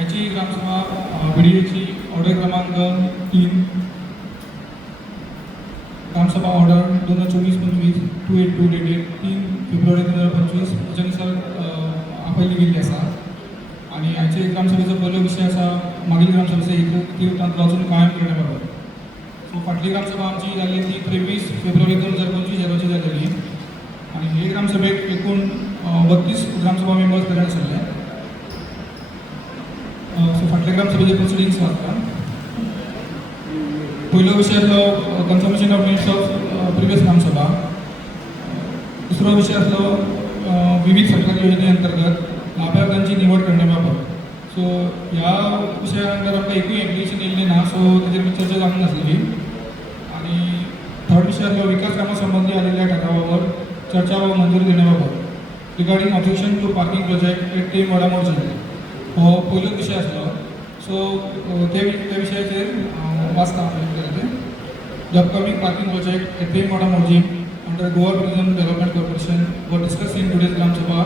ह्याची ग्रामसभा BDAची ऑर्डर क्रमांक 3 ग्रामसभा order 2024-25 282 dated 3 February 2025 त्याच्यानुसार आपली गेल्ली आसा आणि ह्याचे ग्रामसभेचो पयलो विशय आसा मागील ग्रामसभेचो इतिवृत्तांत वाचून कायम करण्याबाबत. सो फाटली ग्रामसभा आमची जाल्ली ती 23 फेब्रुवारी 2025 ह्या रोजी जाल्ली आणि हे ग्रामसभेक एकूण 32 ग्रामसभा मेंबर्स प्रेझेंट आसले. सो फाटल्या ग्रामसभेचे प्रोसिडींग्स वाचता. पयलो विशय आसलो confirmation of minutes of previous ग्रामसभा. दुसरो विशय आसलो विविध सरकारी योजने अंतर्गत लाभार्थ्यांची निवड करण्याबाबत. सो ह्या विशया अंदर आमकां एकूय एप्लिकेशन येयल्लें ना, सो तेजेर चर्चा जावंक नासली. आणि थर्ड विशय आसलो विकास कामा संबंधी आलेल्या ठरावावर चर्चा व मंजुरी देण्याबाबत regarding objection to parking project at Tem Wada Morjim हो पयलो विशय आसलो. सो त्या विशयाचेर वाचता the upcoming parking project at Tem Wada Morjim under Goa tourism development corporation वर discuss in today's gram sabha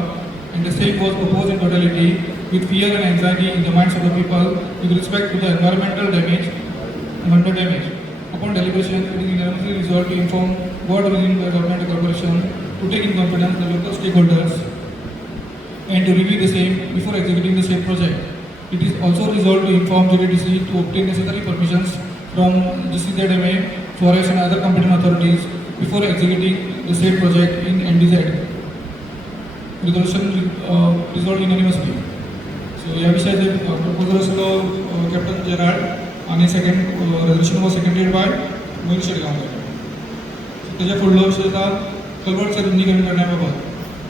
and the same was proposed in totality with fear and anxiety in the minds of the people with respect to the environmental damage and water damage. Upon deliberation, it is unanimously resolved to inform Goa Tourism Development Corporation to take in confidence the local stakeholders and to review the same before executing the same project. It is also resolved to inform JDDC to obtain necessary permissions from GCZMA, Forest and other competent authorities before executing the same project in NDZ. Resolution resolved unanimously. So या विषयाचे proposal आसलो captain Gerald आणि second resolution was seconded by Mohit Shetgaonkar. त्याच्या फुडलो विषय आसा कल्वर्टचे रुंदीकरण करण्याबाबत.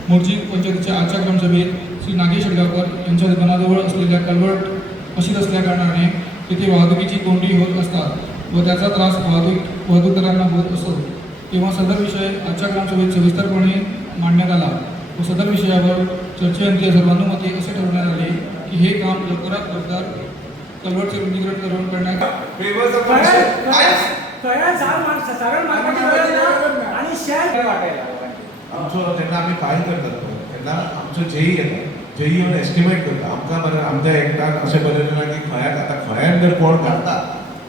मोर्जी पंचायतीच्या आजच्या ग्रामसभेत श्री नागेश शेटगांवकर यांच्या दुकानाजवळ असलेल्या कल्वर्ट अशीच असल्या कारणाने तिथे वाहतुकीची कोंडी होत असतात व त्याचा त्रास वाहतूकदारांना होत असतो तेव्हा सदर विषय आजच्या ग्रामसभेत सविस्तरपणे मांडण्यात आला व सदर विषयावर चर्चेअंती सर्वानुमते असे ठरवण्यात आले की हे काम लवकरात लवकर कल्वर्टचे रुंदीकरण करून करण्यात जेन्ना आमी फायल करतात तेन्ना आमचो जेई येता, जेई येवन एस्टिमेट करता. आमकां बरें आमच्या एक्टान अशें बरयलें ना की खंयाक आतां खंयान जर कोण घालता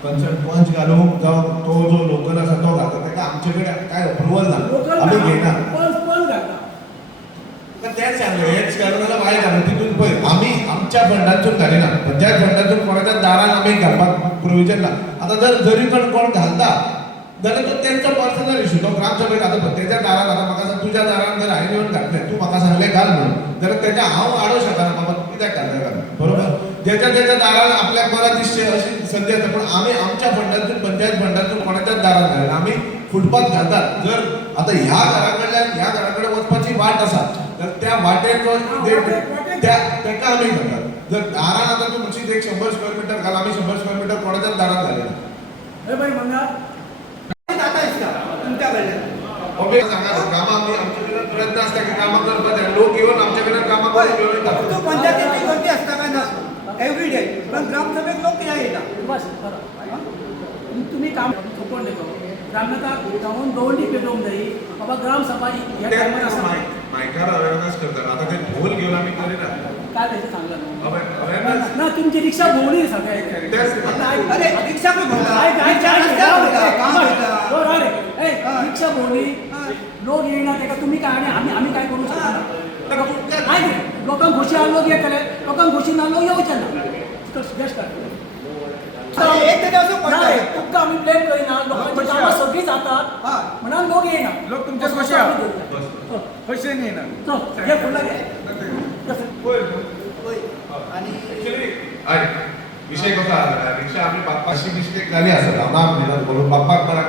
कन्सर्न पंच घालूंक जावं तो जो लोकल आसा तो घालता ताका आमचे कडेन काय अप्रुवल ना, आमी घेयना. तेच सांगले हेच घालून जाल्यार वाय घालून तितून पळय आमी आमच्या फंडांतून घालिना, पंचायत फंडांतून कोणाच्या दारान आमी घालपाक प्रोविजन ना. आतां जरी कोण घालता जाल्यार तो तेंचो पर्सनल इशू. तो ग्रामसभेक आतां तेच्या दारान आतां म्हाका सांग तुज्या दारान जर हांवें येवन घातलें तूं म्हाका सांगलें घाल म्हणून जाल्यार तेच्या हांव आडोवंक शकना बाबा तूं कित्याक घालता घाल, बरोबर. ज्याच्या दारान आपल्याक बरा दिसचे अशी संदी आसा पण आमी आमच्या फंडांतून पंचायत फंडांतून कोणाच्याच दारान घालना. आमी फुटपाथ घालतात. जर आतां ह्या घरा कडल्यान ह्या घरा कडेन वचपाची वाट आसा तर त्या वाटेक तेका आमी घालतात. जर दारान आतां तूं म्हणशीत एक 100 स्क्वेअर मिटर घाल, आमी 100 स्क्वेअर मिटर कोणाच्याच दारान घालिना. सांगा कामां आमी आमचे कडेन प्रयत्न आसता की कामां करपाक जाय. लोक येवन आमचे कडेन कामां करून घेवन येतात. पंचायतीची गर्दी आसता काय नासता एवरी डे, पण ग्रामसभेक लोक कित्याक येता? तुम्ही काम थोपण देतो ग्रामनेता जाऊन दौंडी पेटवूंक जाय बाबा ग्रामसभा ह्या टायमार आसा. मायकार अवेअरनेस करतात. आता ते ढोल घेवन आमी करिना. काय त्याचं सांगलं न्हू. अवेअरनेस ना तुमची रिक्षा भोंवडी सगळे अरे रिक्षा पण रिक्षा भोंवडी लोक येयना तेका तुम्ही काय आणि आम्ही काय करू शकना. लोकांक खोशी आहा लोक येतले, लोकांक खोशी ना लोक येवचे ना. बेस्ट तुमकां आमी ब्लेम करिना. लोकांची कामां सगळीं जातात म्हणून लोक येयना. लोक तुमच्या कशे येयना. हे फुडला घे. विषय कसा रिक्षा आमी अशी मिस्टेक जाली आसत हांव ना म्हणून बाप्पाक बरा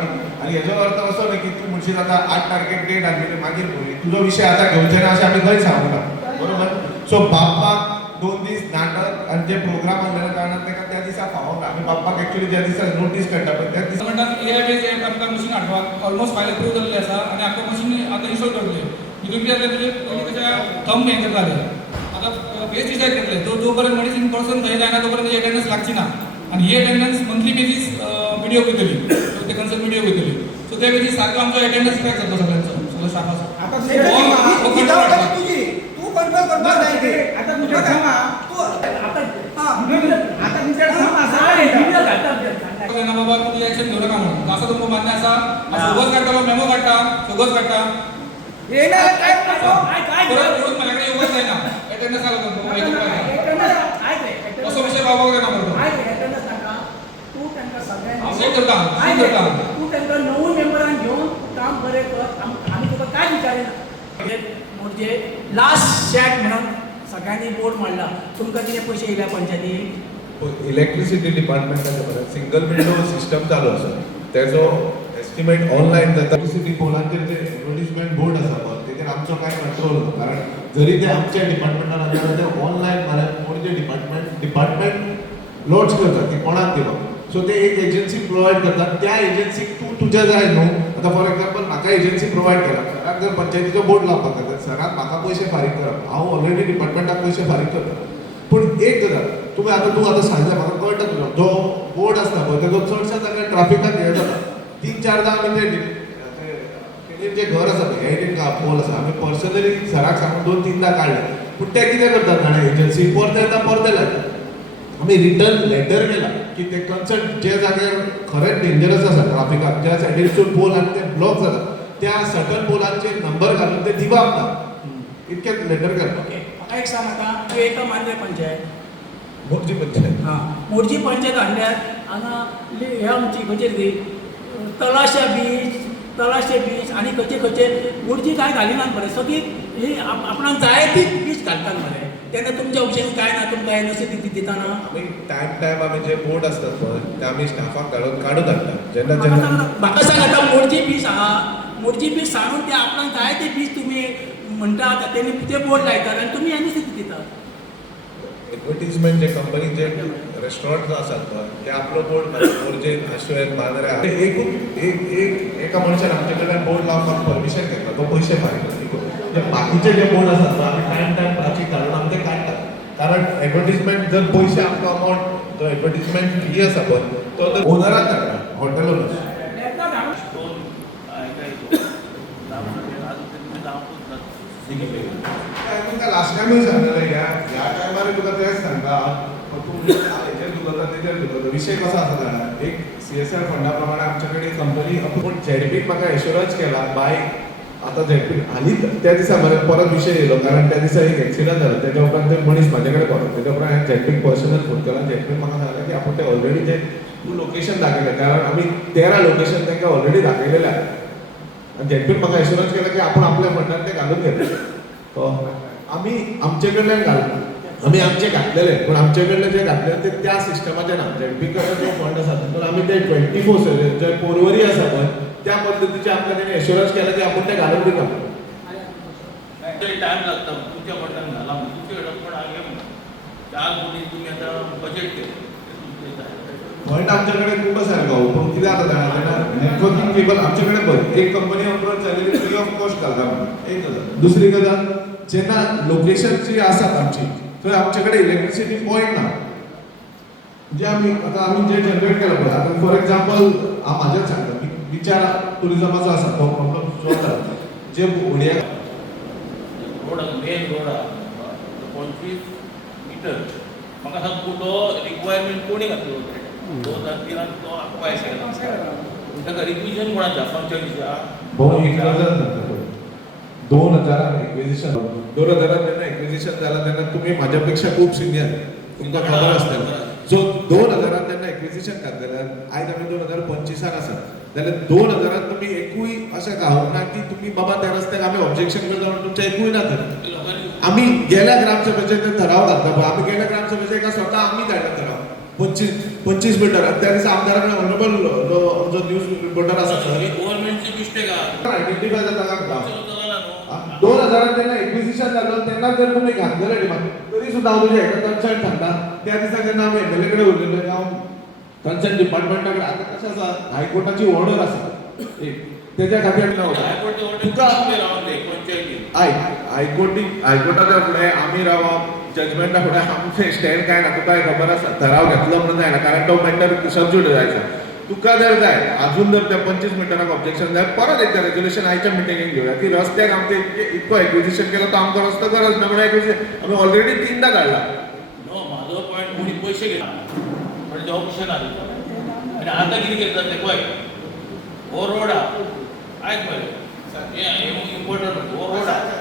आनी हेजो अर्थ असो न्ही की तूं म्हणशीत आतां 8 तारखेक डेट आसली मागीर पळय तुजो विशय आतां घेवचे ना अशें आमी खंय सांगूना, बरोबर. सो बाप्पाक 2 दीस नाटक आनी जे प्रोग्राम आसलेल्या कारणान ताका त्या दिसा फावोना. आमी बाप्पाक एक्चुअली ज्या दिसा नोटीस काडटा पळय त्या दिसा म्हणटात एआयबीचे आमकां मशीन हाडपाक ऑलमोस्ट फायल अप्रूव जाल्ली आसा आणि आमकां मशीन आतां इन्स्टॉल करतले. हितून कितें जालें तुजे पयलीं तेच्या थंब हें करताले आतां बेस डिसायड करतले जो पर्यंत मनीस इन पर्सन थंय जायना तो पर्यंत एटेंडन्स लागची ना आणि ही एटेंडन्स मंथली बेजीस व्हिडिओ वयतली ते कन्सर्न व्हिडिओ वयतली. सो त्या बेजीस सारको आमचो एटेंडन्स ट्रॅक जाता सगळ्यांचो सगळो स्टाफाचो. तू कन्फर्म करपाक जाय. आता तुझ्या कामा तू आता मेमो काढता सगळंच काढता येणार काय परत म्हणून माझ्याकडे येऊच जायना अटेंडन्स आला असो विषय बाबा ना करतो तू त्यांना हांव करता तू त्यांना नवून मेंबरांक घेऊन काम बरें कर आमी तुका काय विचारिना म्हणजे लास्ट शॅट म्हणून सगळ्यांनी बोर्ड मारला तुमकां कितें पयशे येयल्या पंचायतीक इलेक्ट्रिसिटी डिपार्टमेंटाचे बरं सिंगल विंडो सिस्टम चालू आसा तेजो एस्टिमेट ऑनलायन जाता इलेक्ट्रिसिटी पोलांचेर जे एडवर्टिजमेंट बोर्ड आसा पळय तेजेर आमचो कांय कंट्रोल ना कारण जरी ते आमच्या डिपार्टमेंटान आसता ते ऑनलायन म्हळ्यार कोण जे डिपार्टमेंट लॉन्च करता ती कोणाक दिवप सो ते एक एजन्सी प्रोवायड करतात त्या एजन्सीक तूं तुज्या जाय न्हू आतां फॉर एग्जांपल म्हाका एजन्सी प्रोवायड केला सराक जर पंचायतीचो बोर्ड लावपाक जाता सराक म्हाका पयशे फारीक करप हांव ऑलरेडी डिपार्टमेंटाक पयशे फारीक करता पूण एक गजाल तूं आतां सांगता म्हाका कळटा तुजो जो बोर्ड आसता पळय तेजो चडशा जाग्यार ट्राफिकाक हे जाता 3-4दा आमी ते जे घर आसा पळय हेडींग पोल आसा आमी पर्सनली सराक सांगून 2-3दा काडले पूण ते कितें करतात जाणा एजन्सी परते येता परते लायता आमी रिटर्न लेटर केला की ते कन्सर्न जे जाग्यार खरेंच डेंजरस आसा ट्राफिकाक ज्या सायडीनसून पोल आनी ते ब्लॉक जाता त्या सटल पोलांचेर नंबर घालून ते दिवप ना इतकेच लेटर केला ओके म्हाका एक सांग आतां तूं एका मांद्रे पंचायत मोर्जी पंचायत हां मोर्जी पंचायत हाडल्यार हांगा हे आमची खंयची ती तलाशे बीच आनी खंयचे मोर्जी काय घालिनात मरे सगळी ही आपणाक जाय ती बीच घालतात मरे तेन्ना तुमच्या ऑप्शन काय ना तुमकां एनओसी दिताना आमी टायम आमी जे बोर्ड असतात पळय ते आमी स्टाफाक काडून धाडटा जेन्ना म्हाका सांग आतां मोर्जी बीच आहा मोर्जी बीच सांगून ते आपणाक जाय ते बीच तुमी म्हणटात तेणी ते बोर्ड लायतात आनी तुमी एनओसी दितात एडवर्टिजमेंट जे कंपनीचे रेस्टॉरंट आसात पळय ते आपलो बोर्ड मोर्जेन आश्वेन बांद्रे एका मनशान आमचे कडल्यान बोर्ड लावपाक परमिशन घेतला तो पयशे फारीक जे बाकीचे जे बोर्ड आसात पळय आमी टायम प्राचीक घालून आमी ते काडटात कारण एडवर्टिजमेंट जर पयशे आमकां अमावंट जो एडवर्टिजमेंट फी आसा पळय तो तर ओनराक धाडटा हॉटेल ओनर लास्ट टायमूय सांगलें ह्या टायमार तुका तेच सांगता हेजेर दुखता तेजेर दुखता विशय कसो आसा जाणा एक CSR फंडा प्रमाणे आमचे कडेन कंपनी पूण झेडपीक म्हाका एश्युरन्स केला बाय आतां झेडपी हालींच त्या दिसा मरे परत विशय येयलो कारण त्या दिसा एक एक्सिडंट जालो तेच्या उपरांत ते मनीस म्हाजे कडेन पावलो तेच्या उपरांत हांवें झेडपीक पर्सनल फोन केला झेडपीन म्हाका सांगलें की आपूण ते ऑलरेडी जे तूं लोकेशन दाखयलें कारण आमी 13 लोकेशन तांकां ऑलरेडी दाखयलेले आनी झेडपीन म्हाका एश्युरन्स केला की आपूण आपल्या फंडान ते घालून घेतले आमी आमचे कडल्यान घालता आमी आमचे घातलेले पूण आमचे कडले जे घातलेले ते त्या सिस्टमाचे ना झेडपी कडेन जो फंड आसा तितून आमी ते 24/7 जे पोरवरी आसा पळय त्या पद्दतीचे आमकां तेणी एश्युरन्स केला की आपूण ते घालून दिता टाइम लागता तुमच्या फंडान घाला तुमचे कडेन पण आगे म्हणून 4 कोटी तुमी आतां बजेट केले फंड आमचे कडेन खूब आसा रे भाऊ पूण कितें जाता जाणा तेन्ना नेटवर्किंग केबल आमचे कडेन पळय एक कंपनी अप्रोच जालेली फ्री ऑफ कॉस्ट घालता म्हणून एक गजाल दुसरी गजाल जेन्ना लोकेशन जी आसात आमची थंय आमचे कडेन इलेक्ट्रिसिटी पॉयंट ना जे आमी जे जनरेट केला पळय आतां फॉर एग्जांपल हांव म्हाजेच सांगता विचार टुरिजमाचो आसा तो प्रॉब्लम सॉल्व जाला जे उड्या रोड मेन रोड 25 मीटर म्हाका सांग तो रिक्वायरमेंट कोणी घातलो 2003 तो अक्वायर केला ताका रिक्विजन कोणाचा पंचायतीचा भाऊ एक गजाल सांगता 2000 एक्विजिशन 2000 जेन्ना एक्विजिशन जाला तेन्ना तुमी म्हाज्या खूब सिनियर तुमकां खबर आसतलें सो 2000 जेन्ना एक्विजिशन घातलें आयज आमी 2025 आसा जाल्यार 2000 तुमी एकूय अशें गावूंक ना की तुमी बाबा त्या रस्त्याक आमी ऑब्जेक्शन करता म्हणून तुमचें एकूय ना तर आमी गेल्या ग्रामसभेचे ते ठराव घातला पळय आमी गेल्या ग्रामसभेचे एका स्वता आमी धाडला ठराव 25 मिटर आनी त्या दिसा आमदार कडेन ऑनरेबल जो न्यूज रिपोर्टर आसा सर गव्हर्नमेंटची मिस्टेक आहा आयडेंटिफाय जाता 2000 जेन्ना एक्विजिशन जालो तेन्ना जर तुमी घातलेले डिमांड तरी सुद्दां हांव तुजें हेका कन्सर्न सांगता त्या दिसा जेन्ना आमी एमएलए कडेन उलयले हांव कन्सर्न डिपार्टमेंटा कडेन आतां कशें आसा हायकोर्टाची ऑर्डर आसा एक तेज्या खातीर तुका हायकोर्टाच्या फुडें आमी रावप जजमेंटा फुडें आमचें स्टँड काय ना तुका खबर आसा ठराव घेतलो म्हणून जायना कारण तो मॅटर सबज्यूड जायचा तुका जर जाय अजून जर त्या 25 मिटराक ऑब्जेक्शन जाय परत एकदा रेजोल्युशन आयच्या मिटिंगेक घेवया की रस्त्याक आमचे इतको एक्विजिशन केलो तो आमकां रस्तो गरज ना म्हणून आमी ऑलरेडी 3दा काडला नो म्हाजो पॉयंट कोणी पयशे घेता म्हणजे ऑप्शन आहा आनी आतां कितें करतात ते पळय हो रोड आहा आयक बरें हे इम्पॉर्टंट हो रोड आहा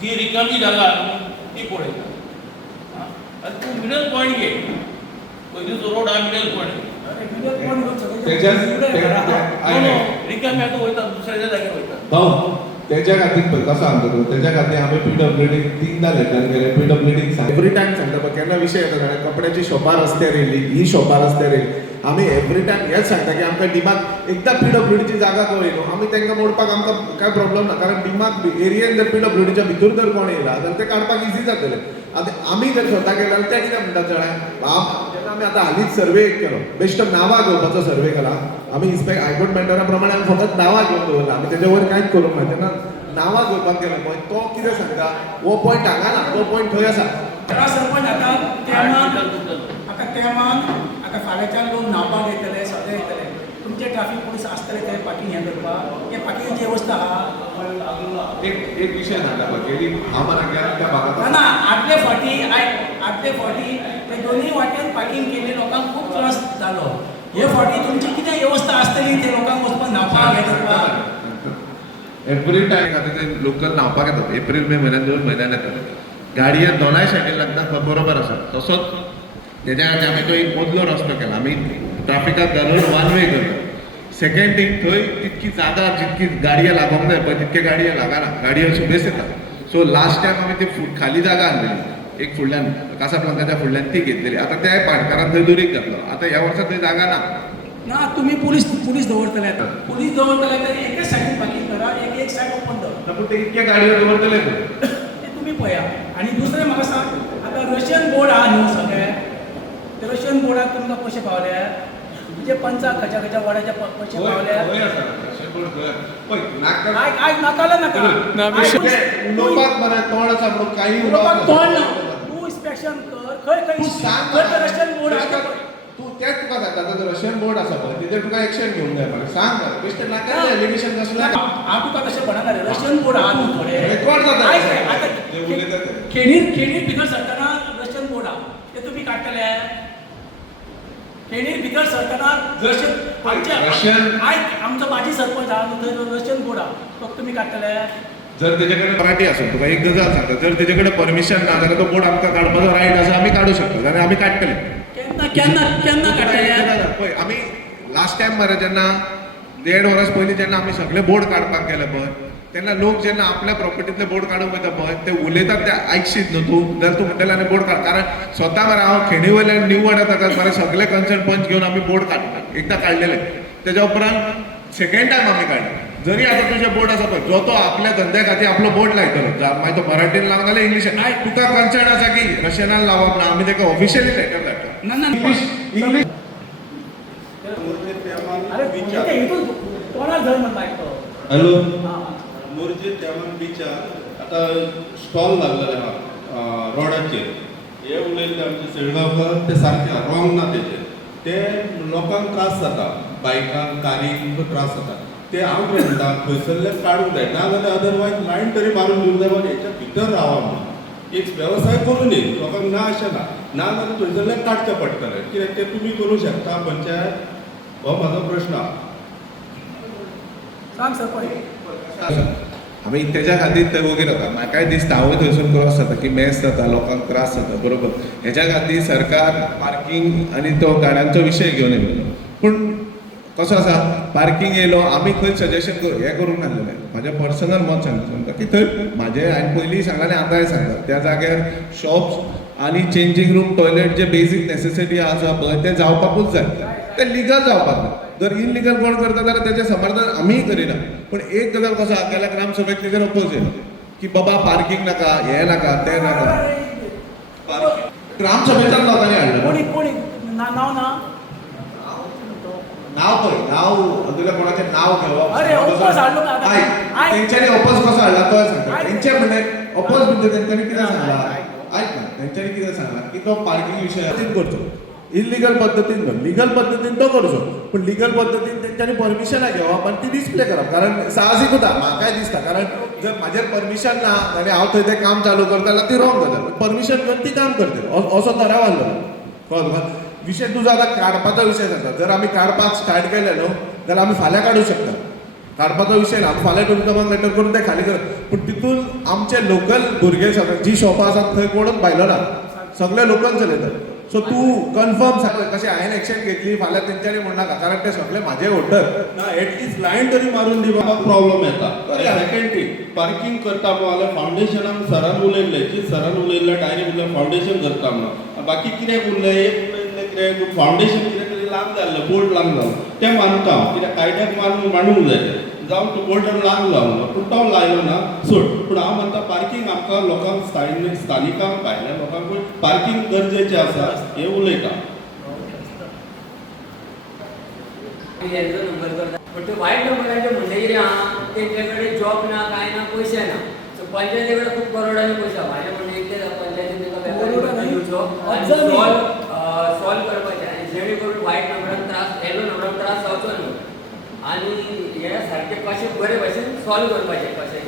जी रिकामी जागा ती पळयता आनी तूं मिडल पॉयंट घे पयलींचो रोड आहा मिडल पॉयंट रिकामी आतां वयता दुसऱ्या जाग्यार वयता भाऊ त्याच्या खातीर पळय कसो सांगता तूं त्याच्या खातीर आमी PWD 3दा लेटर केले PWD सांग एवरी टायम सांगता पळय केन्ना विशय येता जाल्यार कपड्याची शॉपार रस्त्यार येयली ही शॉपार रस्त्यार येयली आमी एवरी टायम हेच सांगता की आमकां डिमाक एकदा PWDची जागा कळयलो आमी तांकां मोडपाक आमकां काय प्रॉब्लेम ना कारण डिमाक एरियेन जर PWDच्या भितर जर कोण येयला जाल्यार ते काडपाक इजी जातलें आतां आमी जर स्वता केला जाल्यार ते कितें म्हणटा जेन्ना आमी आतां हालींच सर्वे केलो बेश्ट नांवां घेवपाचो सर्वे केला आमी हायकोर्ट मेंटरा प्रमाणे आमी फकत नांवां घेवन दवरला आमी तेच्या वयर कांयच करूंक ना तेन्ना नांवां घेवपाक गेलो पळय तो कितें सांगता हो पॉयंट हांगा ना तो पॉयंट थंय आसा सरपंच आतां फाल्यांच्यान लोक न्हावपाक येतले सगळे येतले तुमचे ट्रॅफिक पुलीस आसतले ते पार्किंग हें करपाक हे पार्किंगाची वेवस्था आहा एक विशय सांगता पळय हांव मना गेला त्या भागात ना आदले फावटी ते दोन्ही वाटेन पार्किंग केले लोकांक खूब त्रास जालो हे फावटी तुमची कितें वेवस्था आसतली ते लोकांक वचपाक न्हावपाक हें करपाक एवरी टायम आता ते लोकल न्हावपाक येतात एप्रील मे म्हयन्यात 2 म्हयन्यान येतात गाडये दोनाय सायडीन लागता बरोबर आसा तसोच तेज्या खातीर आमी तो एक मदलो रस्तो केला आमी ट्राफिकाक घालून वन वे करता सेकंड थिंग थंय तितकी जागा जितकी गाडये लागोंक जाय पळय तितके गाडये लागना गाडयो अश्यो बेस येतात सो लास्ट टायम आमी ती खाली जागा हाडलेली एक फुडल्यान कासाब्लांकाच्या फुडल्यान ती घेतलेली आतां त्या भाटकारान थंय दुरीक घातलो आतां ह्या वर्सा थंय जागा ना तुम्ही पुलीस दवरतले तरी एकाच सायडीन पार्किंग करा एक सायड ओपन दवरा पूण ते इतके गाडयो दवरतले ते तुम्ही पळया आणि दुसरें म्हाका सांग आतां रशियन बोर्ड आहा न्हू सगळे ते रशियन बोर्डाक तुमकां पयशे पावले म्हणजे पंचाक खंयच्या वाड्याचे पयशे पावले नाकाला उलोवपाक मरे तोंड आसा म्हणून काही उलोवपाक तोंड ना तूं इन्स्पेक्शन कर खंय रशियन बोर्ड आहा तू तेच तुका सांगता तो रशियन बोर्ड आसा पळय तेजेर तुका एक्शन घेवंक जाय मरे सांग मरे बेश्टे नाका एलिगेशन कसलें हांव तुका तशें म्हणना रे रशियन बोर्ड आहा न्हू थोडे रेकॉर्ड जाता आतां खेडीर भितर सरतना रशियन बोर्ड आहा ते तुमी काडटले खेडीर भितर सरतना रशियन आमचो माजी सरपंच आहा न्हू थंय रशियन बोर्ड आहा तो तुमी काडटले जर तेजे कडेन मराठी आसूं तुका एक गजाल सांगता जर तेजे कडेन परमिशन ना जाल्यार तो बोर्ड आमकां काडपाचो रायट आसा आमी काडूं शकता जाल्यार आमी काडटले केन्ना काडटले पळय आमी लास्ट टायम मरे जेन्ना 1.5 वर्स पयलीं जेन्ना आमी सगळे बोर्ड काडपाक गेले पळय तेन्ना लोक जेन्ना आपल्या प्रॉपर्टीतले बोर्ड काडूंक वयता पळय ते उलयतात ते आयकशीत न्हू तूं जाल्यार तूं म्हणटलें आनी बोर्ड काड कारण स्वता मरे हांव खेडी वयल्यान न्यू वाड्यार ताका मरे सगळे कन्सर्न पंच घेवन आमी बोर्ड काडटा एकदां काडलेले तेज्या उपरांत सेकंड टायम आमी काडले जरी आतां तुजे बोर्ड आसा पळय जो तो आपल्या धंद्या खातीर आपलो बोर्ड लायतलो मागीर तो मराठीन लावंक नाल्यार इंग्लिशान तुका कन्सर्न आसा की रशियनान लावप ना आमी ताका ऑफिशियली लेटर धाडटा ना इंग्लीश अरे हितून तोंडार धर म्हणटा तो हॅलो मोरजे त्यामान बिचार आता स्टॉल लागलेले आहा रोडाचेर हे उलयले आमचे सेळगांवकर ते सारके रॉंग ना ते लोकांक त्रास जाता बायकांक कारीक त्रास जाता ते हांव कितें म्हणटा खंयसरले काडूंक जाय ना जाल्यार अदरवायज लायन तरी मारून दिवंक जाय बरें हेच्या भितर रावा म्हणून एक वेवसाय करून न्ही लोकांक ना अशें ना जाल्यार थंयसरले काडचें पडटलें कित्याक ते तुमी करूंक शकता पंचायत हो म्हाजो प्रश्न आहा सांग सरपंच आमी तेज्या खातीर ते वगैरे जाता म्हाकाय दिसता हांवूय थंयसून क्रॉस जाता की मॅस जाता लोकांक त्रास जाता बरोबर हेच्या खातीर सरकार पार्किंग आनी तो गाड्यांचो विशय घेवन येयलो पूण कसो आसा पार्किंग येयलो आमी खंय सजेशन हें करूंक नासलेलें म्हाजें पर्सनल मत सांगता की थंय म्हाजें हांवें पयलीं सांगलां आनी आतांय सांगता त्या जाग्यार शॉप्स आनी चेंजींग रूम टॉयलेट जे बेजीक नेसेसिटी आसा पळय ते जावपाकूच जाय ते लिगल जावपाक जाय जर इनलिगल कोण करता जाल्यार तेजें समर्थन आमीय करिना पूण एक गजाल कसो आसा गेल्या ग्रामसभेक तेजेर अपोज येयलो की बाबा पार्किंग नाका हें नाका तें नाका ग्रामसभेच्यान लोकांनी हाडलें कोणी नाव ना नाव पळय नाव तुला कोणाचें नाव घेवप अरे, ओपोज हाडलो का आतां? आयक. तेंच्यांनी ओपोज कसो हाडला तो सांगता तेंचे म्हणले ओपोज म्हणजे तेंच्यांनी कितें सांगला आयक ना तेंच्यांनी कितें सांगला की तो पार्किंग विशय करचो इल्लिगल पद्दतीन न्हू लिगल पद्दतीन तो करचो पूण लिगल पद्दतीन तेंच्यांनी परमिशनां घेवप आनी ती डिस्प्ले करप कारण साहसीक उदा म्हाकाय दिसता कारण जर म्हाजेर परमिशन ना जाल्यार हांव थंय तें काम चालू करता जाल्यार ती रॉंग गजाल परमिशन घेवन ती काम करतली असो तराव आहलो कळ्ळो विशय तुजो आतां काडपाचो विशय जाता जर आमी काडपाक स्टार्ट केले न्हू जाल्यार आमी फाल्यां काडूं शकता काडपाचो विशय ना फाल्यां टुरिजमाक लेटर करून ते खाली कर पूण तितून आमचे लोकल भुरगे सगळे जी शॉपां आसात थंय कोणूच भायलो ना सगळे लोकल चलयतात सो तूं कन्फर्म सांग कशें हांवें एक्शन घेतली फाल्यां तेंच्यांनी म्हणनाका कारण ते सगळे म्हाजे ओटर ना एटलीस्ट लायन तरी मारून दिवपाक प्रॉब्लेम येता सेकंड थिंग पार्किंग करता जाल्यार फावंडेशनान सरान उलयल्ले की सरान उलयल्ले डायरेक्ट उलयलें फावंडेशन करता म्हणून बाकी कित्याक उरलें एक उलयल्लें कित्याक फावंडेशन कितें तरी लांब जाल्लें बोर्ड लांब जालो तें मानता कित्याक कायद्याक मांडूंक जाय जावं तूं बोर्डर लांब जावं पूण तो लायलो ना सोड पूण हांव म्हणटा पार्किंग आमकां लोकांक स्थानिकांक भायल्या लोकांकूय पार्किंग गरजेचें आसा हें उलयता यांचो नंबर करता पण ते वायट नंबरांचे म्हणटकीर आहा तेंचे कडेन जॉब ना काय ना पयशे ना सो पंचायती कडेन खूब करोडांनी पयशे आहा माझ्या म्हणणें इतलें पंचायतीन ताका सॉल्व करपाचें आनी जेणे करून वायट नंबरान त्रास येलो नंबरान त्रास जावचो न्हू आनी हे सारकें कशें बरे भशेन सॉल्व करपाचें कशें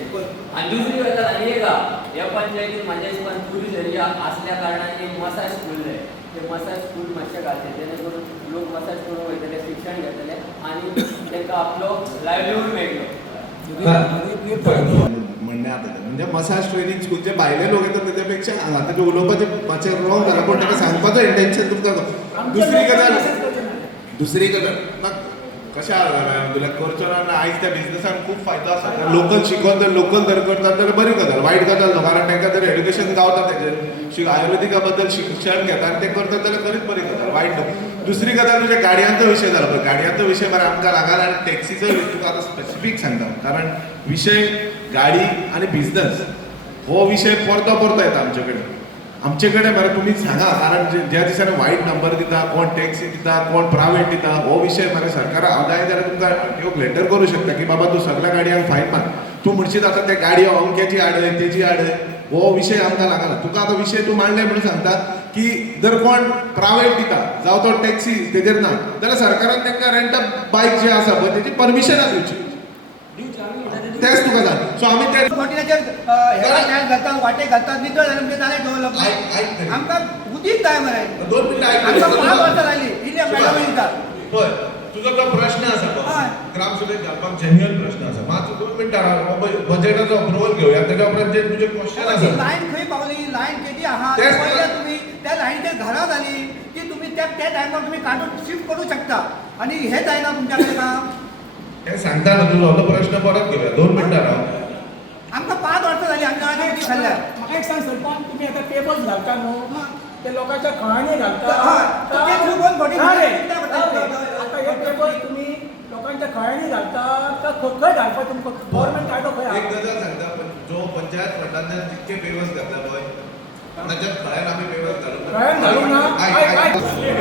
आनी दुसरी गजाल आनी एक आहा ह्या पंचायतीन म्हाज्या हिसपान टुरिस्ट एरिया आसल्या कारणान एक मसाज स्कूल जाय ते मसाज स्कूल मातशें घालचे जेणे करून लोक मसाज करून वयतले शिक्षण घेतले आनी तांकां आपलो लायव्हलीहूड मेळटलो म्हणणे आता म्हणजे मसाज ट्रेनिंग स्कूलचे भायले लोक येतात त्याच्यापेक्षा आता ते उलोवपाचे मातशें रॉंग जाला पूण ताका सांगपाचो इंटेन्शन तुमकां दुसरी गजाल म्हाका कशें आहा करचो ना आयज त्या बिझनसान खूब फायदो आसा लोकल शिकोवन जर लोकल जर करतात जाल्यार बरी गजाल वायट गजाल न्हू कारण तांकां जर एड्युकेशन गावता तेजेर आयुर्वेदिका बद्दल शिक्षण घेता आनी ते करतात जाल्यार खरीच बरी गजाल वायट न्हू दुसरी गजाल तुज्या गाडयांचो विशय जालो पळय गाडयांचो विशय मरे आमकां लागला आनी टॅक्सीचो तुका आतां स्पेसिफीक सांगता कारण विशय गाडी आनी बिझनस हो विशय परतो परतो येता आमचे कडेन आमचे कडेन मरे तुमी सांगा कारण ज्या दिसांनी वायट नंबर दिता कोण टॅक्सी दिता कोण प्रायवेट दिता हो विशय मरे सरकाराक हांव जाय जाल्यार तुमकां आरटीओक लेटर करूं शकता की बाबा तूं सगळ्या गाडयांक फायन मार तूं म्हणशीत आतां त्या गाडयो अमक्याची आडय तेजी आडय हो विशय आमकां लागना तुका आतां विशय तूं मांडले म्हणून सांगता की जर कोण प्रायवेट दिता जावं तो टॅक्सी तेजेर ना जाल्यार सरकारान तांकां रेंट बायक जे आसा पळय तेजी परमिशनां दिवची तेच तुका सांग सो आमी ते हॉटेलाचेर हें घालतात वाटे घालतात नितळ जालें म्हणजे जालें डेव्हलपमेंट आमकां उदीक जाय मरे 2 मिनटां आमकां 5 वर्सां जालीं इल्ले मॅडम दितात पळय तुजो जो प्रश्न आसा पळय ग्रामसभेक घालपाक जेन्युअन प्रश्न आसा मात 2 मिनटां बजेटाचो अप्रुवल घेवया तेच्या उपरांत जे तुजे क्वेश्चन आसा लायन खंय पावली लायन केदी आहा तेच पयल्या तुमी त्या लायनीचेर घरां जाली की तुमी त्या टायमार तुमी काडून शिफ्ट करूं शकता आनी हें जायना तुमच्या कडेन काम हे सांगता ना तुजो तो प्रश्न परत घेवया 2 मिनटां राव आमकां 5 वर्सां जालीं आमकां आनी कितें खाल्ल्या म्हाका एक सांग सरपंच तुमी आतां टेबल्स घालता न्हू ते लोकांच्या खळांनी घालता ते थ्रू कोण बॉडी ना रे आतां हे टेबल तुमी लोकांच्या खळांनी घालता का खंय घालपा तुमकां गव्हर्नमेंट कायदो खंय एक गजाल सांगता जो पंचायत फंडांतल्यान जितके पेवर्स घातला पळय ताच्या खळ्यान आमी पेवर्स खळ्यान घालूं ना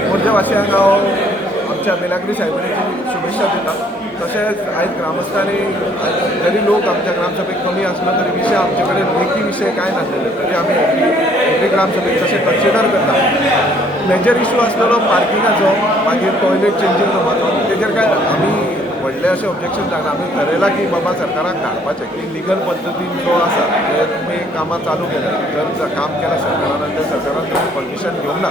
मोर्जे वासियांक हांव आमच्या मिलाग्री साहेबांची शुभेच्छा दिता तशेंच आयज ग्रामस्थांनी जरी लोक आमच्या ग्रामसभेक कमी आसलो तरी विशय आमचे कडेन लेखी विशय कांय नासलेले तरी आमी एवरी ग्रामसभेक तशें कन्सिडर करता मेजर इशू आसलेलो पार्किंगाचो मागीर टॉयलेट चेंजींग रूमाचो तेजेर काय आमी व्हडले अशें ऑब्जेक्शन लागना आमी थारयलां की बाबा सरकाराक धाडपाचें की लिगल पद्दतीन जो आसा ते तुमी कामां चालू केल्या जर काम केल्या सरकारान आनी त्या सरकारान तुमी परमिशन घेवंक ना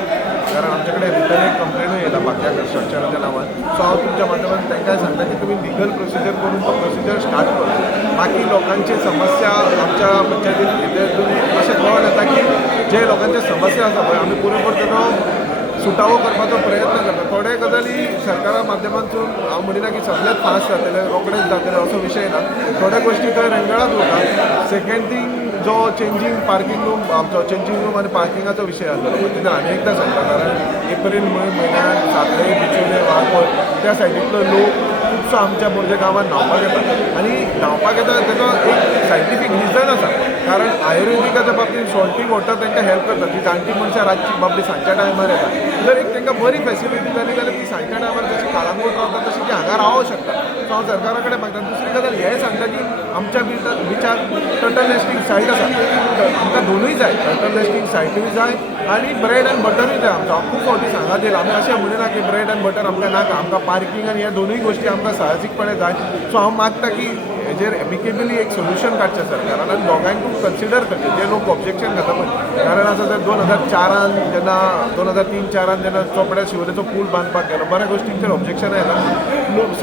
कारण आमचे कडेन रिटर्न एक कंप्लेनूय येयला बाकी कन्स्ट्रक्शनाच्या नांवान सो हांव तुमच्या माध्यमांतल्यान तांकांय सांगता की तुमी लिगल प्रोसिजर करून तो प्रोसिजर स्टार्ट कर बाकी लोकांची समस्या आमच्या पंचायतीन हितून अशें कळोन येता की जे लोकांचे समस्या आसा पळय आमी पुरेपूर ताचो सुटावो करपाचो प्रयत्न करता थोडे गजाली सरकारा माध्यमांतून हांव म्हणिना की सगळेच फास्ट जातले रोखडेच जातले असो विशय ना थोड्या गोश्टी थंय रेंगळाच उरता सेकंड थिंग जो चेंजींग पार्किंग रूम आमचो चेंजींग रूम आनी पार्किंगाचो विशय आसलो तितून आनी एकदां सांगता कारण एप्रील मे म्हयन्यात साखळे बिचोले वाळपय त्या सायडींतलो लोक खुबसो आमच्या मोरजे गांवांत न्हांवपाक येता आनी न्हांवपाक येता ताचो एक सायंटिफीक रिजन आसा कारण आयुर्वेदिकाच्या बाबतींत सॉल्टी वॉटर तांकां हेल्प करता ती जाणटी मनशां रातची बाबडी सांजच्या टायमार येता जर एक तांकां बरी फेसिलिटी जाली जाल्यार ती सांजच्या टायमार जशी काळंगूट रावता तशी ती हांगा रावूं शकता सो हांव सरकारा कडेन मागता दुसरी गजाल हेंय सांगता की आमच्या बिचार टर्टल नेस्टींग सायट आसा आमकां दोनूय जाय टर्टल नेस्टींग सायटूय जाय आनी ब्रेड एंड बटरूय जाय आमकां खूब फावटी सांगात येयला आमी अशें म्हणिना की ब्रेड एंड बटर आमकां नाका आमकां पार्किंग आनी ह्या दोनूय गोश्टी आमकां साहजीकपणे जाय सो हांव मागता की हेजेर एमिकेबली एक सोल्युशन काडचें सरकारान आनी दोगांयकूय कन्सिडर करचें जे लोक ऑब्जेक्शन घालता पळय कारण आसा जर 2004 जेन्ना 2003-04 जेन्ना चोपड्या शिवोलेचो पूल बांदपाक गेलो बऱ्या गोश्टींचेर ऑब्जेक्शन येयला लोक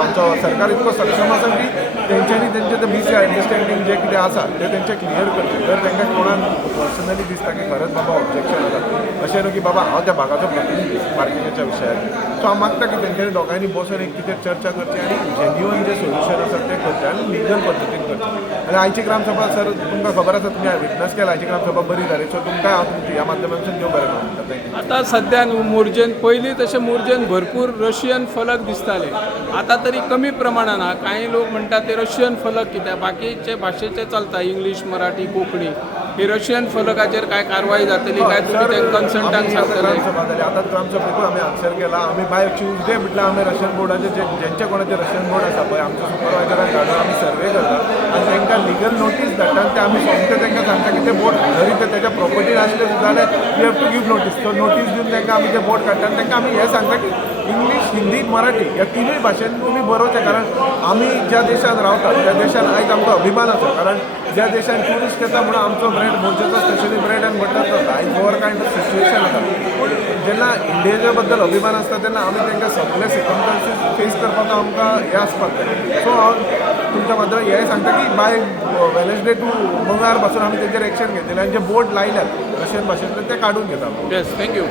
आमचो सरकार इतको सक्षम आसा की तेंच्यांनी तेंचे ते BC अंडरस्टँडींग जे कितें आसा ते तेंचे क्लियर करचे. जर तांकां कोणाक पर्सनली दिसता की खरंच बाबा ऑब्जेक्शन आसा, अशें न्हू की बाबा हांव त्या भागाचो प्रतिनिधी पार्किंगाच्या विशयार. सो हांव मागता की तेंच्यांनी दोगांयनी बसून एक कितें चर्चा करची आनी जेन्युअन जे सोल्युशन आसा ते करचे आनी लिगल पद्दतीन करचे. आनी आयची ग्रामसभा सर तुमकां खबर आसा, तुमी विटनस केला आयची ग्रामसभा बरी जाली. सो तुमकां हांव तुमची ह्या माध्यमांतल्यान देव बरें म्हणटा. थँक्यू. आतां सध्या न्हू मोर्जेन पयलीं तशें मोर्जेन भरपूर रशियन फलक दिसताले. आतां तरी कमी प्रमाणान आहा. कांय लोक म्हणटात ते रशियन फलक कित्याक बाकीचे भाशेचे चलता, इंग्लीश, मराठी, कोंकणी. हे रशियन फलकाचेर काय कारवाई जातली काय तुमी ते कन्सल्टंट सांगतले? आतां ग्रामसभेकूय आमी आन्सर केला. आमी बाय ट्युजडे म्हटल्यार आमी रशियन बोर्डाचे जेंचे कोणाचे रशियन बोर्ड आसा पळय आमच्या सुपरवायझराक धाडून आमी सर्वे करता आनी तांकां लिगल नोटीस धाडटा आनी ते आमी सोमते तांकां सांगता की ते बोर्ड जरी ते तेच्या प्रॉपर्टीन आसले सुद्दां जाल्यार we have to give notice. So notice दिवन तांकां आमी ते बोर्ड काडटा आनी तांकां आमी हें सांगता की इंग्लीश, हिंदी, मराठी ह्या तिनूय भाशेन तुमी बरोवचें. कारण आमी ज्या देशांत रावता त्या देशान आयज आमचो अभिमान आसा. कारण ज्या देशान ट्युरिस्ट येता म्हणून आमचो ब्रेड मोर्जेचो स्पेशली ब्रेड एंड बटर जाता. आयज ओवर कायंड ऑफ सिच्युएशन आसा. पूण जेन्ना इंडियेच्या बद्दल अभिमान आसता तेन्ना आमी तांकां सगळे सिकमस्टन्सीस फेस करपाक आमकां हें आसपाक जाय. सो हांव तुमच्या मात्र हें सांगता की बाय वेनसडे टू मंगळार पासून आमी तेचेर एक्शन घेतलें आनी जे बोर्ड लायल्यात रशियन भाशेंतले ते काडून घेता. Yes, thank you.